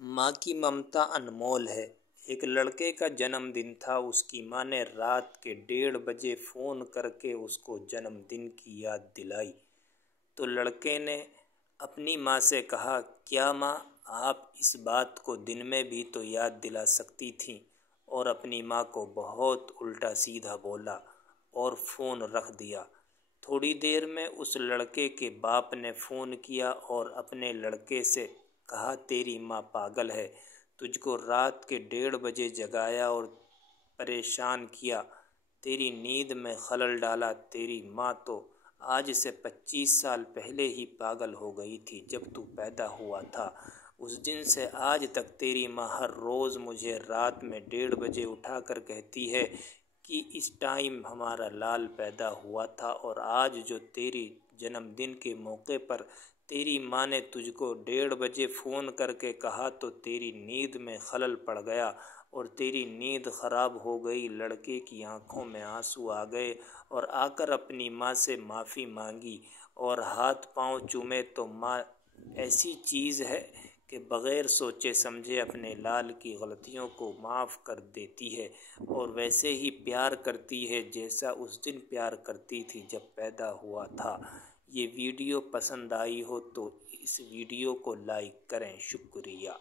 माँ की ममता अनमोल है। एक लड़के का जन्मदिन था। उसकी माँ ने रात के 1:30 बजे फ़ोन करके उसको जन्मदिन की याद दिलाई। तो लड़के ने अपनी माँ से कहा, क्या माँ, आप इस बात को दिन में भी तो याद दिला सकती थीं। और अपनी माँ को बहुत उल्टा सीधा बोला और फ़ोन रख दिया। थोड़ी देर में उस लड़के के बाप ने फ़ोन किया और अपने लड़के से कहा, तेरी माँ पागल है, तुझको रात के 1:30 बजे जगाया और परेशान किया, तेरी नींद में खलल डाला। तेरी माँ तो आज से 25 साल पहले ही पागल हो गई थी, जब तू पैदा हुआ था। उस दिन से आज तक तेरी माँ हर रोज़ मुझे रात में 1:30 बजे उठाकर कहती है कि इस टाइम हमारा लाल पैदा हुआ था। और आज जो तेरी जन्मदिन के मौके पर तेरी माँ ने तुझको 1:30 बजे फ़ोन करके कहा तो तेरी नींद में खलल पड़ गया और तेरी नींद ख़राब हो गई। लड़के की आंखों में आंसू आ गए और आकर अपनी माँ से माफ़ी मांगी और हाथ पांव चूमे। तो माँ ऐसी चीज़ है कि बग़ैर सोचे समझे अपने लाल की गलतियों को माफ़ कर देती है और वैसे ही प्यार करती है जैसा उस दिन प्यार करती थी जब पैदा हुआ था। ये वीडियो पसंद आई हो तो इस वीडियो को लाइक करें। शुक्रिया।